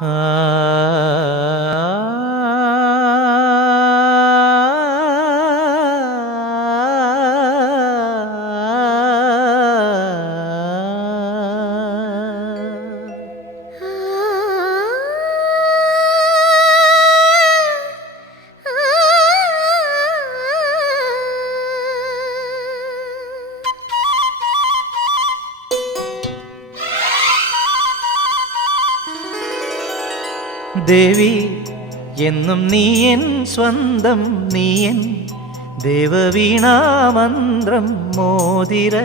Ah. ദേവി എന്നും നീ N സ്വന്തം നീ എൻ ദേവവീണാമന്ത്രം. മോതിര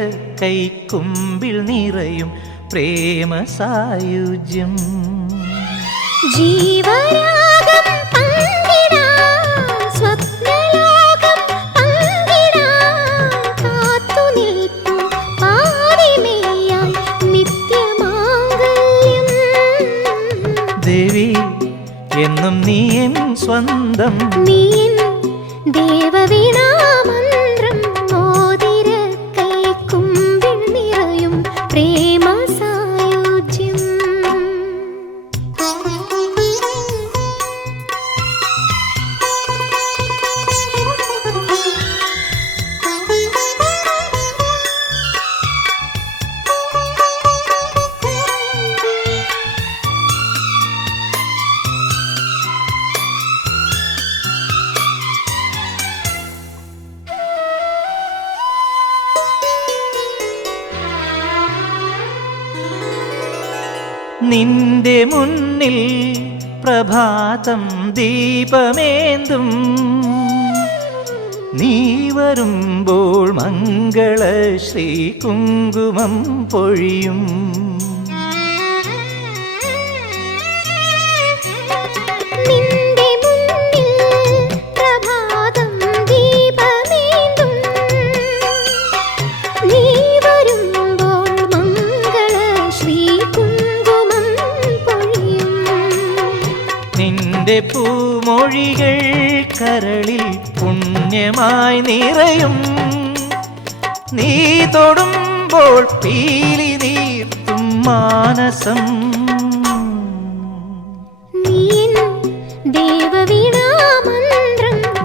കൈക്കുമ്പിൽ നിറയും പ്രേമ സായുജ്യം ജീവരാഗം നിത്യമാംഗല്യം. ദേവി എന്നും നീ എൻ സ്വന്തം നീ എൻ നിന്റെ മുന്നിൽ പ്രഭാതം ദീപമേന്തും. നീ വരുമ്പോൾ മംഗള ശ്രീ കുങ്കുമം പൊഴിയും. നിന്റെ പൂമൊഴികൾ കരളിൽ പുണ്യമായി നിറയും. നീ തൊടുമ്പോൾ പീലി നീർത്തും മാനസം.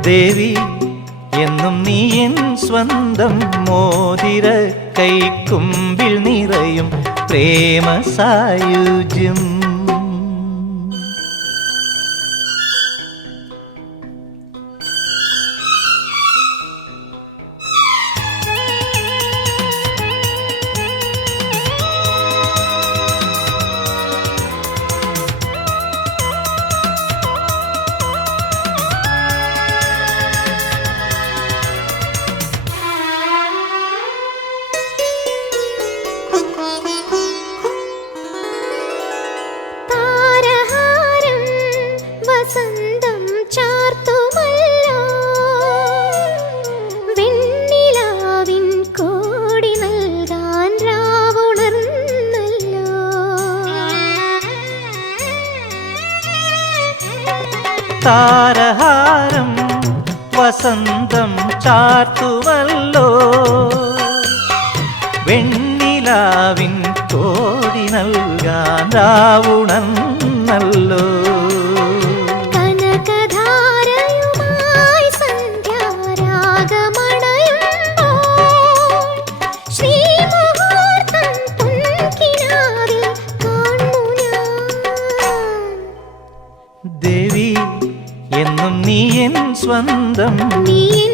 ദേവി എന്നും നീ എൻ സ്വന്തം മോതിര കൈക്കുമ്പിൽ നിറയും പ്രേമ സായുജ്യം താരഹാരം വസന്തം ചാർത്തുമല്ലോ വെണ്ണിലാവിൻ കോടി നൽകാൻ രാവുണന്നല്ലോ എന്നും നീ എൻ സ്വന്തം. നീ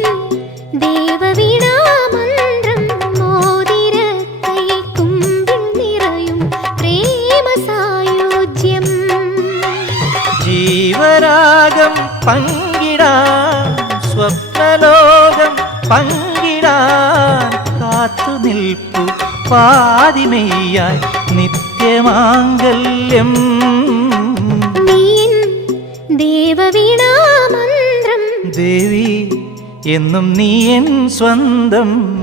ജീവരാഗം പങ്കിടാൻ സ്വപ്നലോകം പങ്കിടാൻ കാത്തു നിൽപ്പു. പാതിമെയ്യാൻ നിത്യമാംഗല്യം. ദേവവീണാമന്ത്രം. ദേവി എന്നും നീ എൻ സ്വന്തം